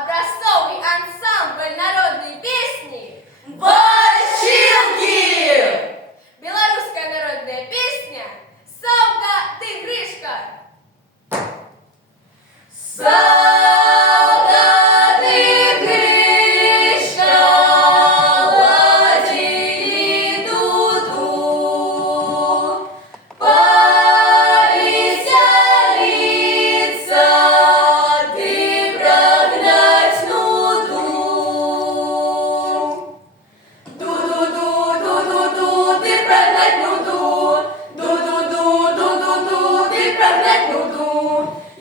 образцовий ансамбль народної пісні Ващилки! Білоруська народна пісня «Совка ти Гришка». Совка ты, Гришка, ладили дуду, повеселиться, ты прогнать нуду. Ду-ду-ду-ду-ду-ду, ты прогнать нуду. Ду-ду-ду-ду-ду-ду, ты прогнать нуду.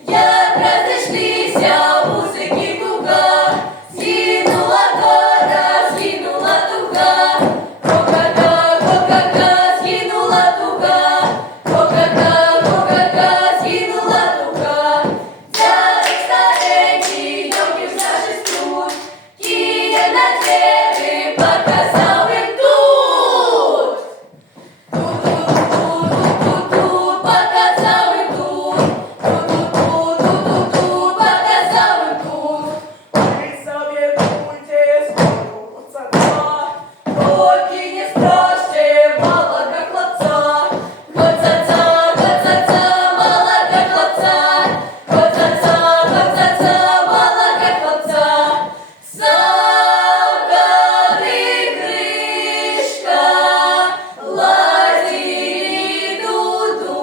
Як разошлися музики туга, згинула гора, згинула туга. Ко-ка-ка, ко-ка-ка, згинула туга. Ко-ка-ка, ко-ка-ка, згинула туга. Дядек старенький, йоків за шестю, кіє на двері, показав їм тут. Ту-ту-ту-ту-ту, показав їм тут. Ту-ту-ту-ту-ту, показав їм тут. Вы советуйте свою пацана, Поки не страште малого хлопца. Гоцаца, гоцаца, малого хлопца. Гоцаца, гоцаца, малого хлопца. Совка ты, Гришка, ладили дуду.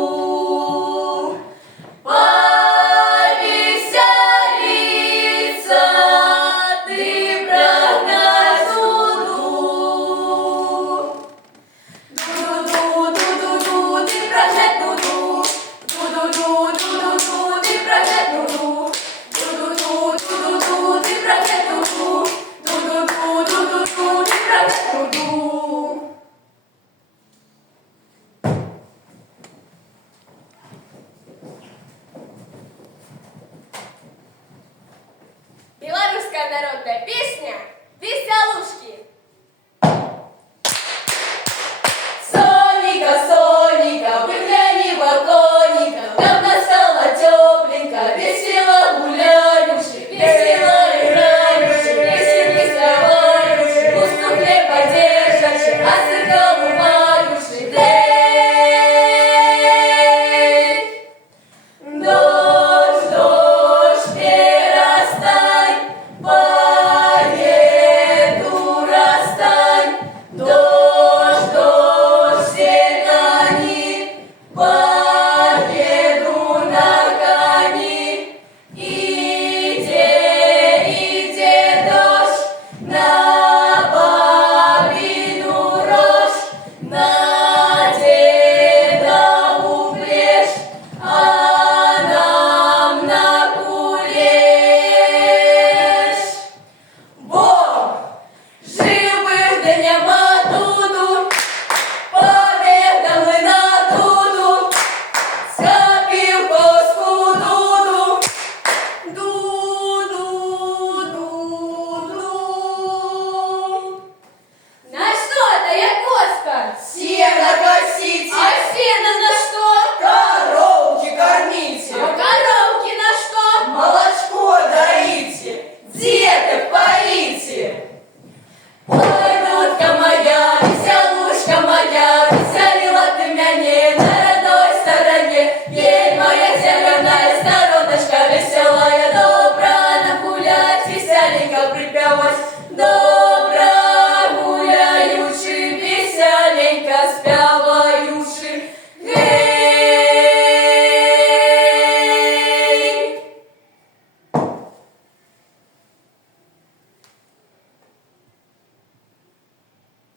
Повеселиться, ты прогнать нуду. Ду-ду-ду-ду-ду, ты прогнать нуду. Ду-ду-ду-ду-ду, ты прогнать нуду. Ду-ду-ду-ду-ду, ты прогнать нуду. Ду-ду-ду-ду-ду, ты прогнать нуду. Білоруська народна пісня «Веселушка».